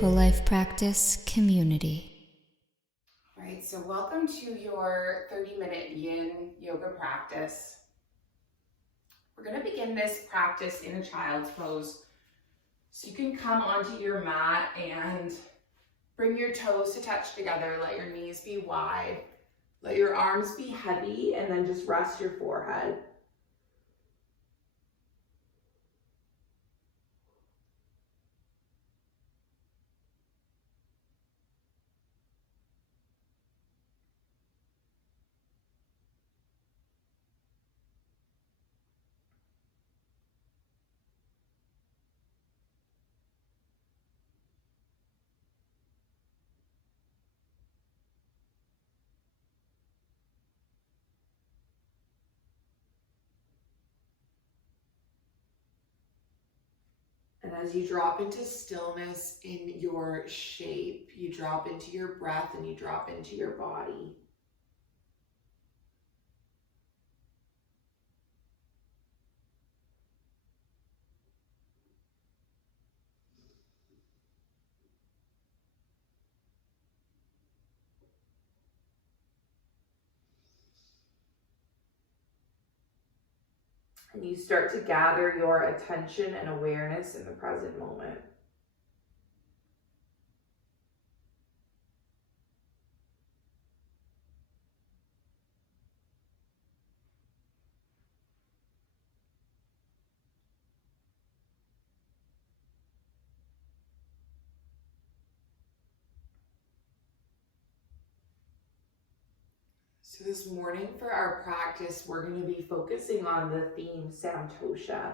Mindful Life Practice community. All right, so welcome to your 30-minute Yin yoga practice. We're going to begin this practice in a child's pose. So you can come onto your mat and bring your toes to touch together. Let your knees be wide. Let your arms be heavy, and then just rest your forehead. And as you drop into stillness in your shape, you drop into your breath and you drop into your body. And you start to gather your attention and awareness in the present moment. So this morning for our practice, we're going to be focusing on the theme SANTOSHA.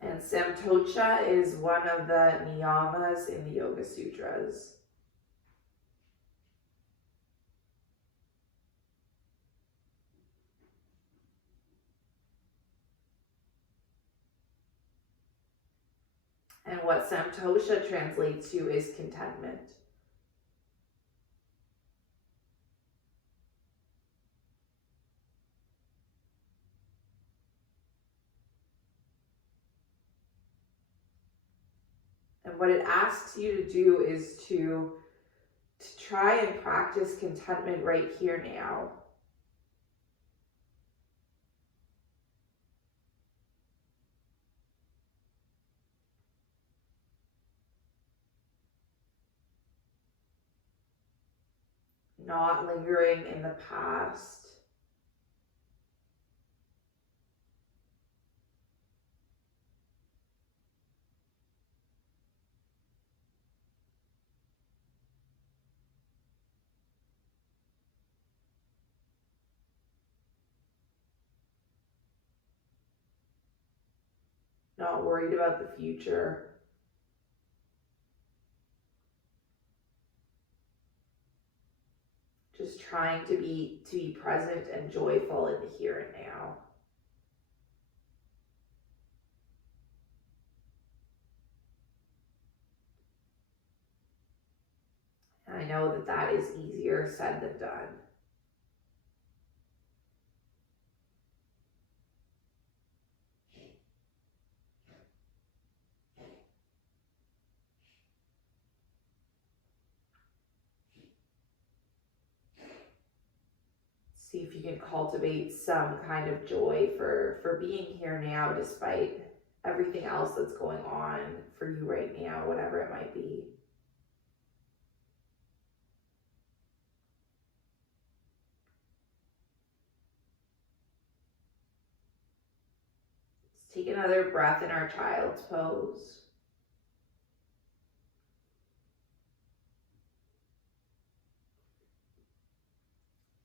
And SANTOSHA is one of the niyamas in the Yoga Sutras. And what SANTOSHA translates to is contentment. And what it asks you to do is to try and practice contentment right here now. Not lingering in the past. Not worried about the future. Just trying to be present and joyful in the here and now. And I know that that is easier said than done. See if you can cultivate some kind of joy for being here now, despite everything else that's going on for you right now, whatever it might be. Let's take another breath in our child's pose.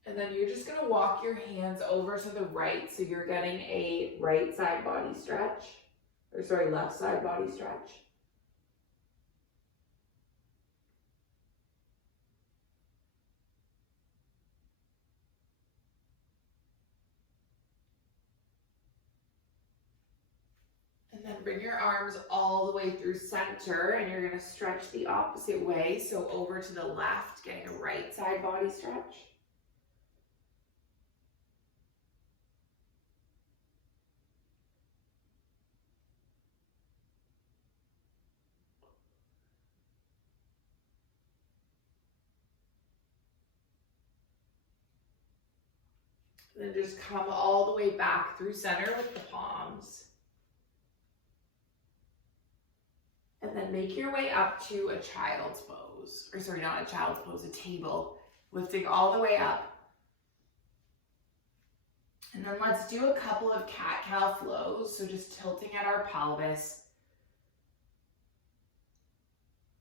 And then you're just going to walk your hands over to the right, so you're getting a right side body stretch, left side body stretch. And then bring your arms all the way through center, and you're going to stretch the opposite way, so over to the left, getting a right side body stretch. Then just come all the way back through center with the palms. And then make your way up to a child's pose. Or sorry, not a child's pose, a table. Lifting all the way up. And then let's do a couple of cat-cow flows. So just tilting at our pelvis.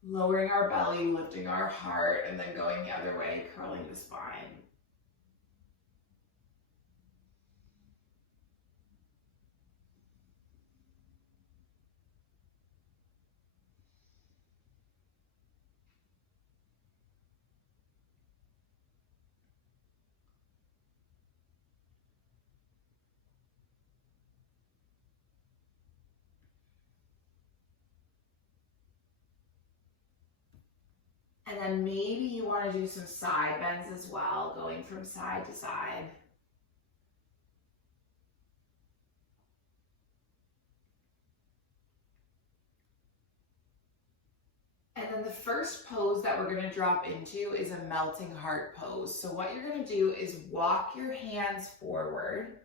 Lowering our belly, lifting our heart, and then going the other way, curling the spine. And then maybe you want to do some side bends as well, going from side to side. And then the first pose that we're going to drop into is a melting heart pose. So what you're going to do is walk your hands forward.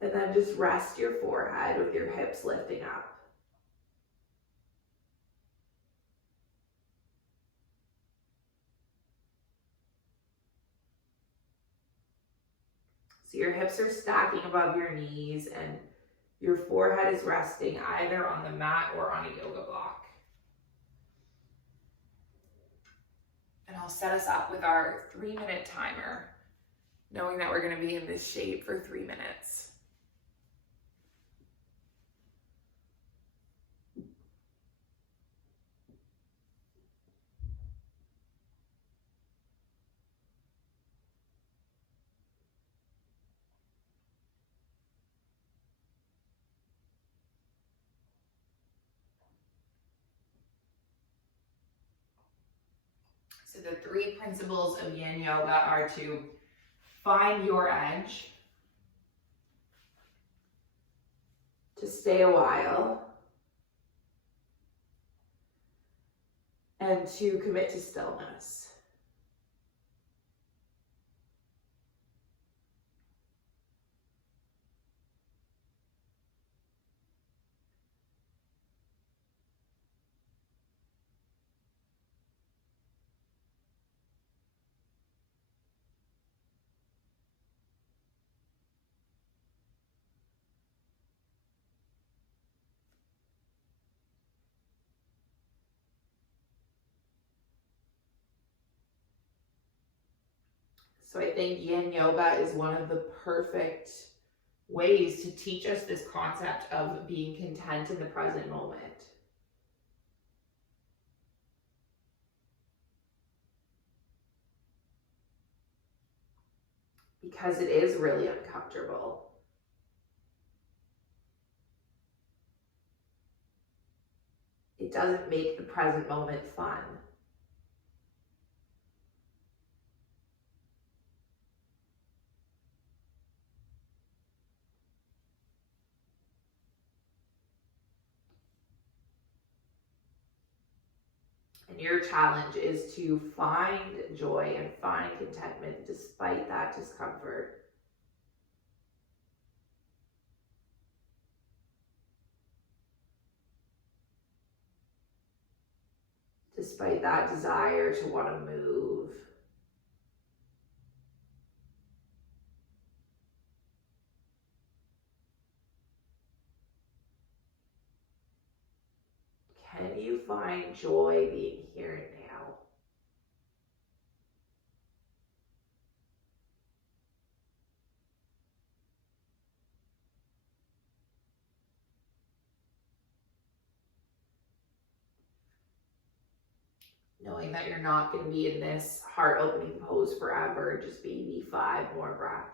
And then just rest your forehead with your hips lifting up. So your hips are stacking above your knees and your forehead is resting either on the mat or on a yoga block. And I'll set us up with our 3-minute timer, knowing that we're going to be in this shape for 3 minutes. So the 3 principles of Yin Yoga are to find your edge, to stay a while, and to commit to stillness. So I think Yin Yoga is one of the perfect ways to teach us this concept of being content in the present moment. Because it is really uncomfortable. It doesn't make the present moment fun. And your challenge is to find joy and find contentment despite that discomfort. Despite that desire to want to move. Can you find joy being here and now? Knowing that you're not going to be in this heart-opening pose forever, just maybe 5 more breaths.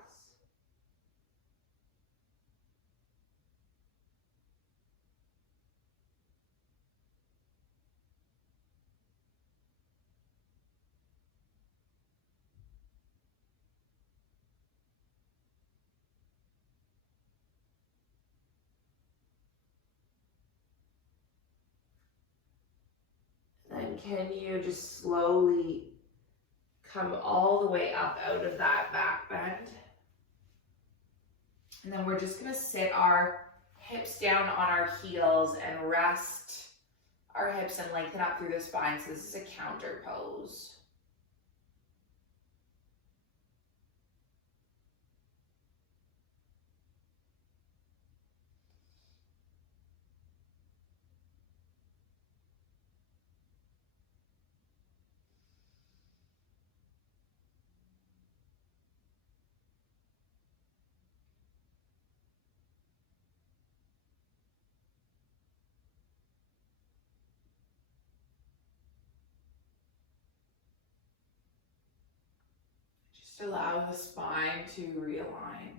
Then can you just slowly Come all the way up out of that back bend. And then we're just going to sit our hips down on our heels and rest our hips and lengthen up through the spine. So this is a counter pose. Just allow the spine to realign.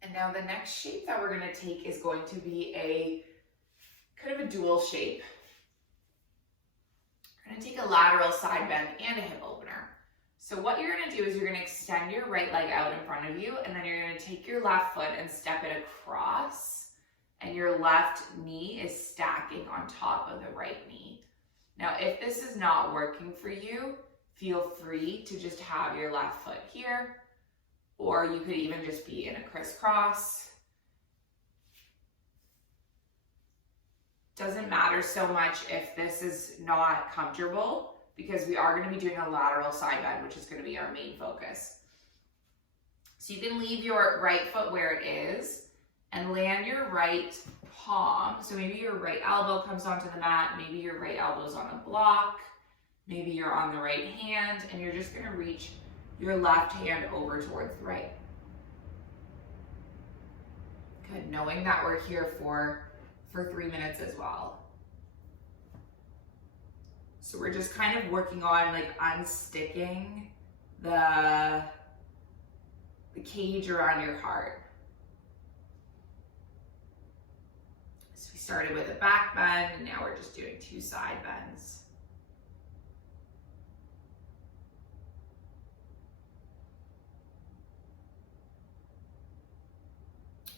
And now the next shape that we're going to take is going to be a kind of a dual shape. We're going to take a lateral side bend and a hip opener. So what you're going to do is you're going to extend your right leg out in front of you, and then you're going to take your left foot and step it across, and your left knee is stacking on top of the right knee. Now, if this is not working for you, feel free to just have your left foot here, or you could even just be in a crisscross. Doesn't matter so much if this is not comfortable, because we are going to be doing a lateral side bend, which is going to be our main focus. So you can leave your right foot where it is and land your right palm. So maybe your right elbow comes onto the mat, maybe your right elbow is on a block, maybe you're on the right hand, and you're just going to reach your left hand over towards the right. Good, knowing that we're here for 3 minutes as well. So we're just kind of working on like unsticking the cage around your heart. So we started with a back bend, and now we're just doing 2 side bends.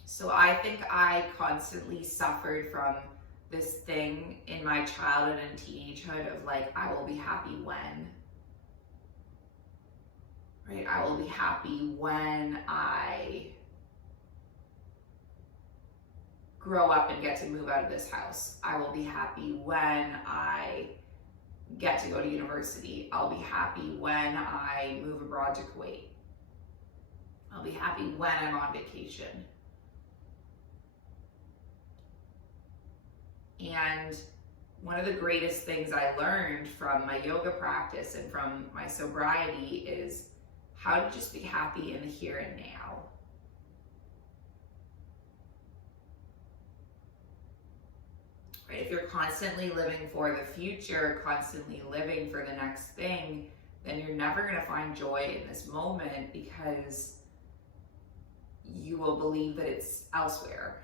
So I think I constantly suffered from this thing in my childhood and teenagehood of like, I will be happy when, right? I will be happy when I grow up and get to move out of this house. I will be happy when I get to go to university. I'll be happy when I move abroad to Kuwait. I'll be happy when I'm on vacation. And one of the greatest things I learned from my yoga practice and from my sobriety is how to just be happy in the here and now. Right? If you're constantly living for the future, constantly living for the next thing, then you're never going to find joy in this moment, because you will believe that it's elsewhere.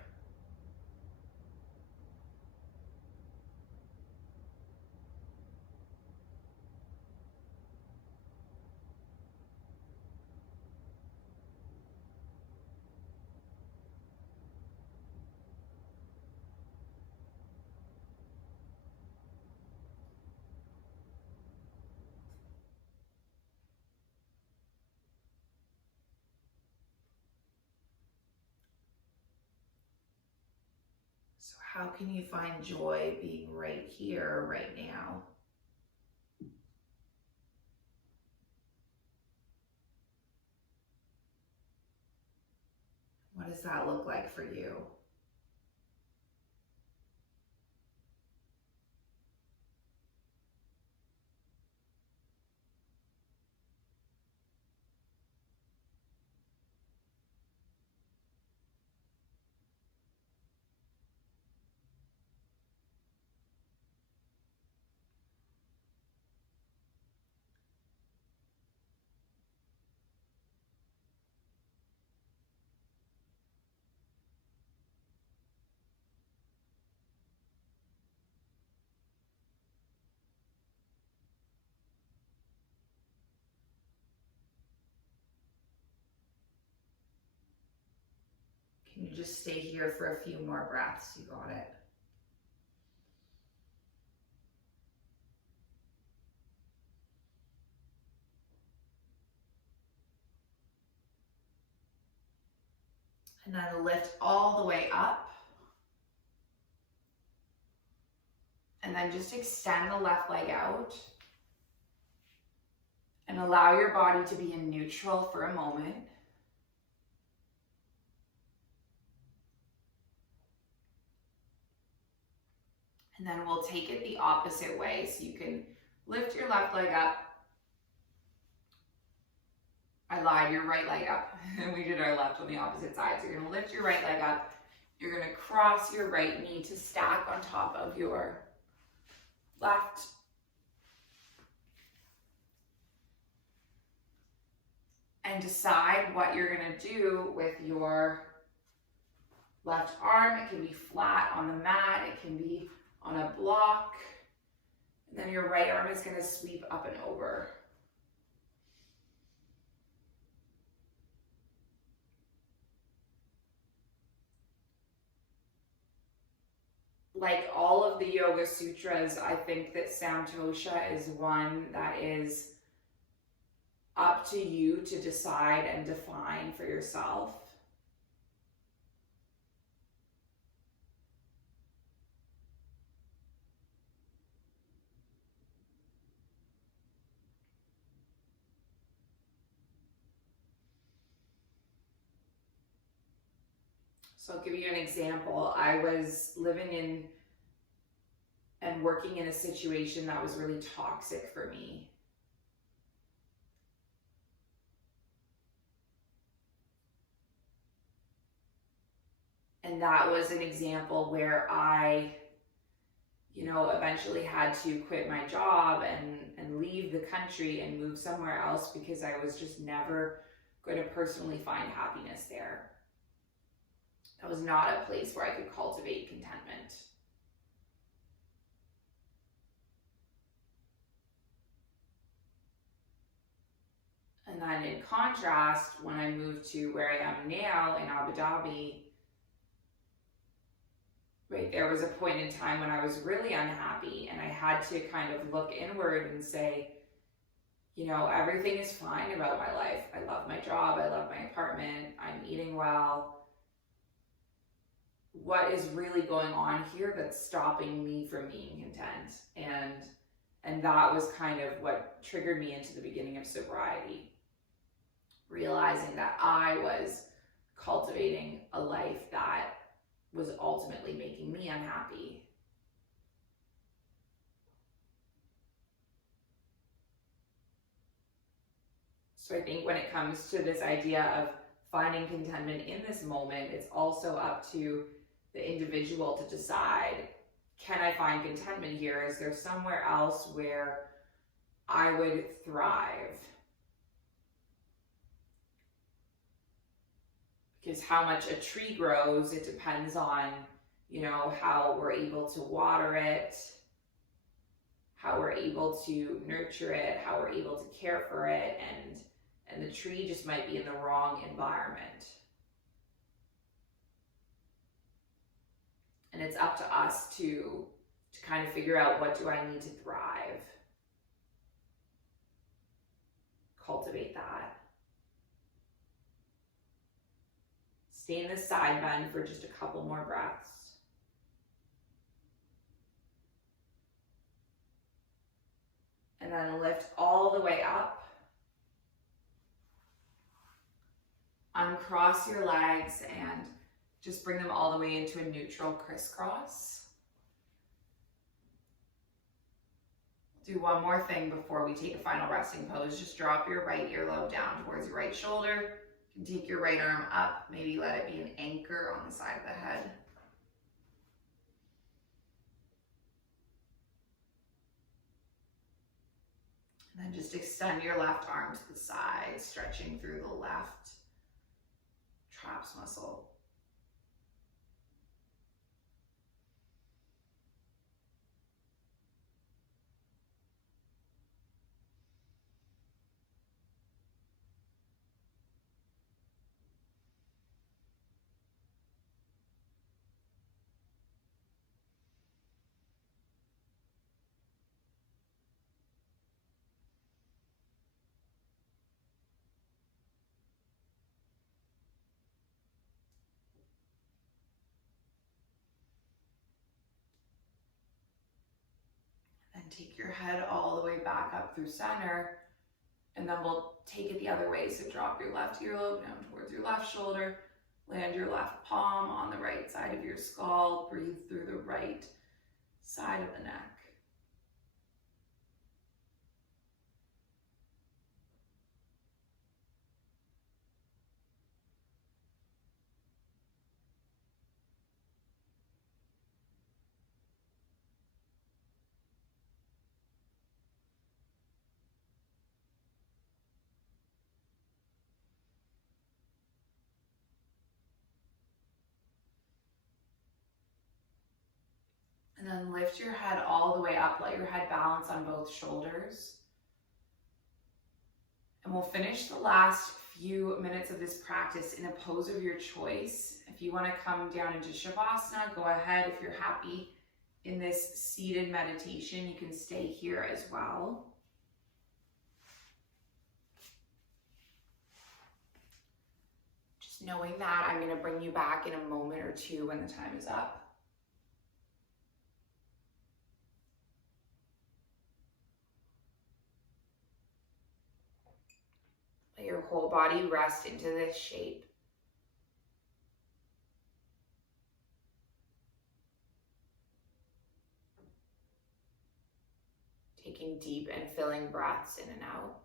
So how can you find joy being right here, right now? What does that look like for you? Can you just stay here for a few more breaths? You got it. And then lift all the way up. And then just extend the left leg out. And allow your body to be in neutral for a moment. And then we'll take it the opposite way. So you can lift your left leg up. I lied, your right leg up. We did our left on the opposite side. So you're gonna lift your right leg up. You're gonna cross your right knee to stack on top of your left. And decide what you're gonna do with your left arm. It can be flat on the mat. It can be on a block. And then your right arm is gonna sweep up and over. Like all of the Yoga Sutras, I think that Santosha is one that is up to you to decide and define for yourself. So I'll give you an example. I was living in and working in a situation that was really toxic for me. And that was an example where I, eventually had to quit my job and leave the country and move somewhere else because I was just never going to personally find happiness there. That was not a place where I could cultivate contentment. And then in contrast, when I moved to where I am now in Abu Dhabi, right, there was a point in time when I was really unhappy and I had to kind of look inward and say, everything is fine about my life. I love my job. I love my apartment. I'm eating well. What is really going on here that's stopping me from being content? And that was kind of what triggered me into the beginning of sobriety. Realizing that I was cultivating a life that was ultimately making me unhappy. So I think when it comes to this idea of finding contentment in this moment, it's also up to the individual to decide, can I find contentment here? Is there somewhere else where I would thrive? Because how much a tree grows, it depends on, how we're able to water it, how we're able to nurture it, how we're able to care for it, and the tree just might be in the wrong environment. And it's up to us to kind of figure out, what do I need to thrive? Cultivate that. Stay in this side bend for just a couple more breaths. And then lift all the way up. Uncross your legs and just bring them all the way into a neutral crisscross. Do one more thing before we take a final resting pose. Just drop your right earlobe down towards your right shoulder. You can take your right arm up. Maybe let it be an anchor on the side of the head. And then just extend your left arm to the side, stretching through the left traps muscle. And take your head all the way back up through center. And then we'll take it the other way. So drop your left earlobe down towards your left shoulder. Land your left palm on the right side of your skull. Breathe through the right side of the neck. And then lift your head all the way up. Let your head balance on both shoulders. And we'll finish the last few minutes of this practice in a pose of your choice. If you want to come down into Shavasana, go ahead. If you're happy in this seated meditation, you can stay here as well. Just knowing that, I'm going to bring you back in a moment or two when the time is up. Let your whole body rest into this shape. Taking deep and filling breaths in and out.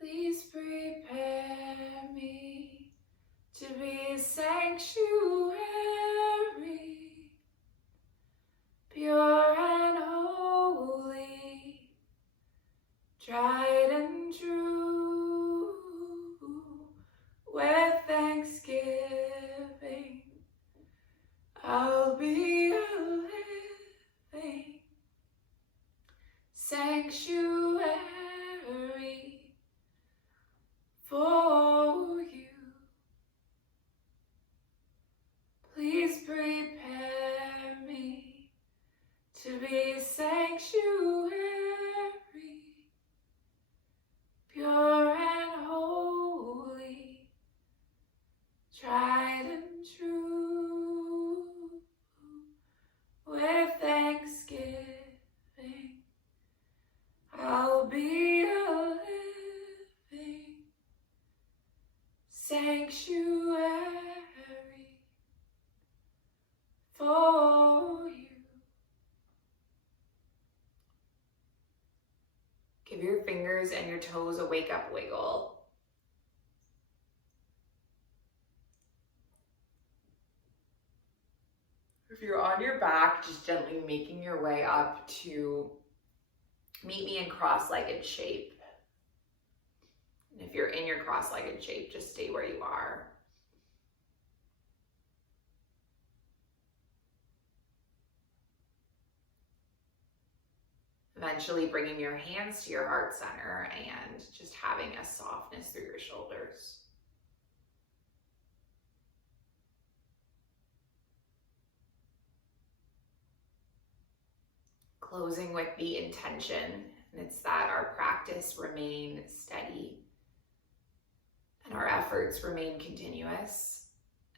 Please prepare me to be a sanctuary, pure and holy, tried and true, with thanksgiving. I'll be a living sanctuary for you. Please prepare me to be a sanctuary, fingers and your toes a wake up wiggle. If you're on your back, just gently making your way up to meet me in cross-legged shape. And if you're in your cross-legged shape, just stay where you are. Eventually bringing your hands to your heart center and just having a softness through your shoulders. Closing with the intention, and it's that our practice remain steady and our efforts remain continuous,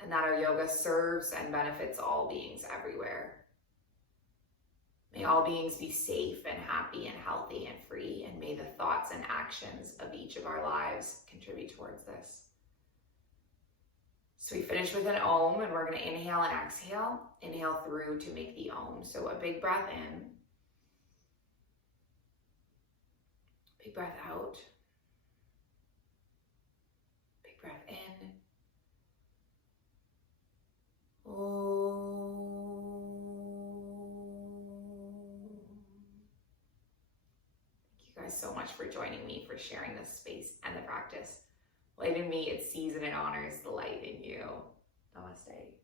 and that our yoga serves and benefits all beings everywhere. May all beings be safe and happy and healthy and free, and may the thoughts and actions of each of our lives contribute towards this. So we finish with an Om, and we're going to inhale and exhale. Inhale through to make the Om. So a big breath in. Big breath out. Big breath in. Om. Thank you guys so much for joining me, for sharing this space and the practice. Light in me, it sees and it honors the light in you. Namaste.